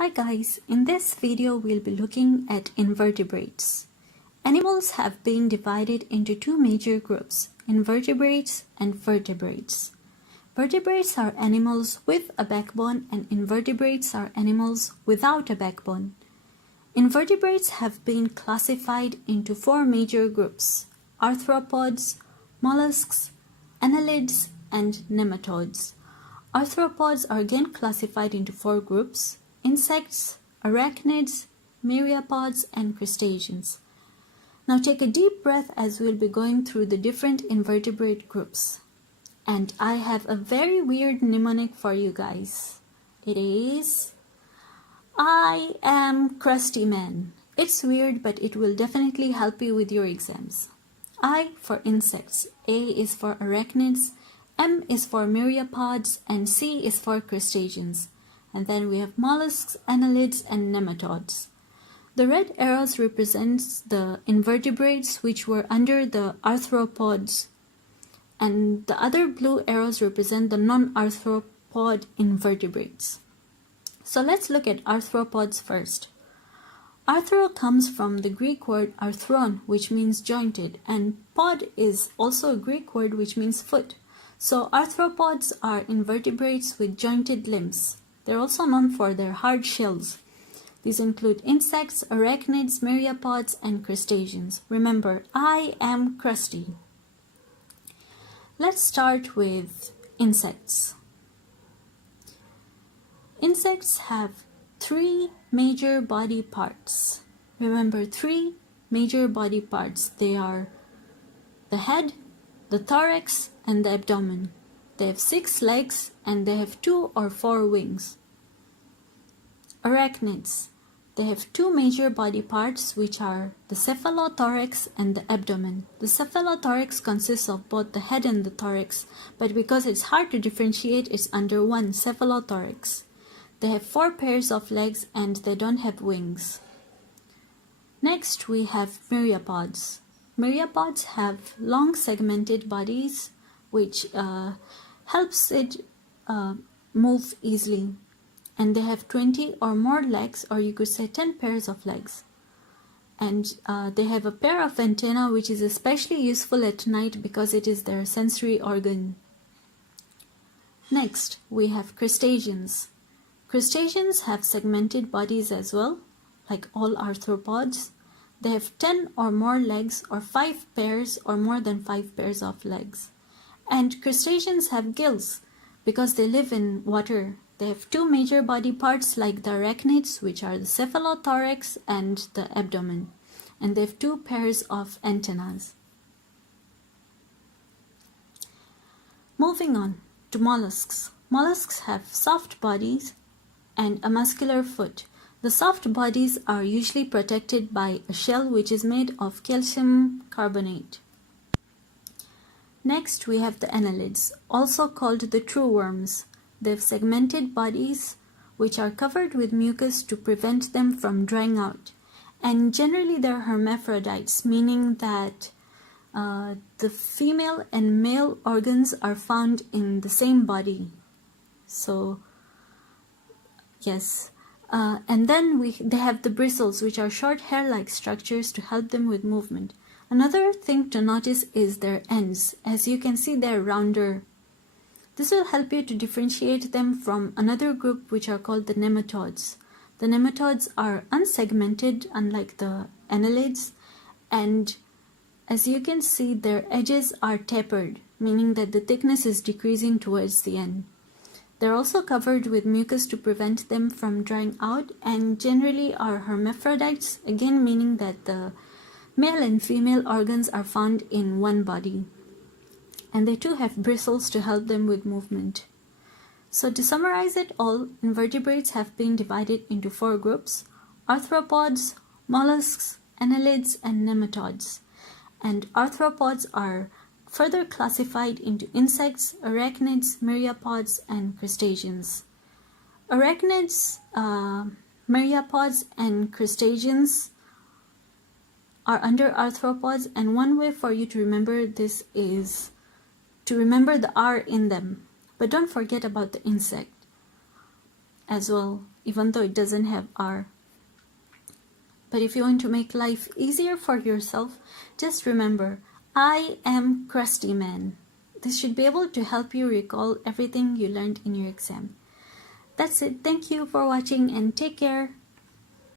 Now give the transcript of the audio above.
Hi guys, in this video we'll be looking at invertebrates. Animals have been divided into two major groups, invertebrates and vertebrates. Vertebrates are animals with a backbone and invertebrates are animals without a backbone. Invertebrates have been classified into four major groups, arthropods, mollusks, annelids, and nematodes. Arthropods are again classified into four groups, insects, arachnids, myriapods, and crustaceans. Now take a deep breath as we'll be going through the different invertebrate groups. And I have a very weird mnemonic for you guys. It is, I am crusty man. It's weird, but it will definitely help you with your exams. I for insects, A is for arachnids, M is for myriapods, and C is for crustaceans. And then we have mollusks, annelids, and nematodes. The red arrows represents the invertebrates which were under the arthropods, and the other blue arrows represent the non-arthropod invertebrates. So let's look at arthropods first. Arthro comes from the Greek word arthron, which means jointed, and pod is also a Greek word which means foot. So arthropods are invertebrates with jointed limbs. They're also known for their hard shells. These include insects, arachnids, myriapods, and crustaceans. Remember, I am crusty. Let's start with insects. Insects have three major body parts. Remember, three major body parts. They are the head, the thorax, and the abdomen. They have 6 legs and they have 2 or 4 wings. Arachnids. They have two major body parts which are the cephalothorax and the abdomen. The cephalothorax consists of both the head and the thorax, but because it's hard to differentiate, it's under one cephalothorax. They have 4 pairs of legs and they don't have wings. Next we have myriapods. Myriapods have long segmented bodies which helps it move easily. And they have 20 or more legs, or you could say 10 pairs of legs. And they have a pair of antennae which is especially useful at night because it is their sensory organ. Next, we have crustaceans. Crustaceans have segmented bodies as well, like all arthropods. They have 10 or more legs, or 5 pairs or more than 5 pairs of legs. And crustaceans have gills because they live in water. They have 2 major body parts like the arachnids, which are the cephalothorax and the abdomen. And they have 2 pairs of antennas. Moving on to mollusks. Mollusks have soft bodies and a muscular foot. The soft bodies are usually protected by a shell which is made of calcium carbonate. Next we have the annelids, also called the true worms. They have segmented bodies which are covered with mucus to prevent them from drying out. And generally they're hermaphrodites, meaning that the female and male organs are found in the same body. So, yes. And then they have the bristles, which are short hair-like structures to help them with movement. Another thing to notice is their ends. As you can see, they're rounder. This will help you to differentiate them from another group which are called the nematodes. The nematodes are unsegmented, unlike the annelids, and as you can see, their edges are tapered, meaning that the thickness is decreasing towards the end. They're also covered with mucus to prevent them from drying out, and generally are hermaphrodites, again meaning that the male and female organs are found in one body. And they too have bristles to help them with movement. So to summarize it all, invertebrates have been divided into 4 groups: arthropods, mollusks, annelids, and nematodes. And arthropods are further classified into insects, arachnids, myriapods, and crustaceans. Arachnids, myriapods, and crustaceans are under arthropods, and one way for you to remember this is to remember the R in them, but don't forget about the insect. as well. even though it doesn't have R. But if you want to make life easier for yourself, just remember, I am crusty man. This should be able to help you recall everything you learned in your exam. That's it. Thank you for watching and take care.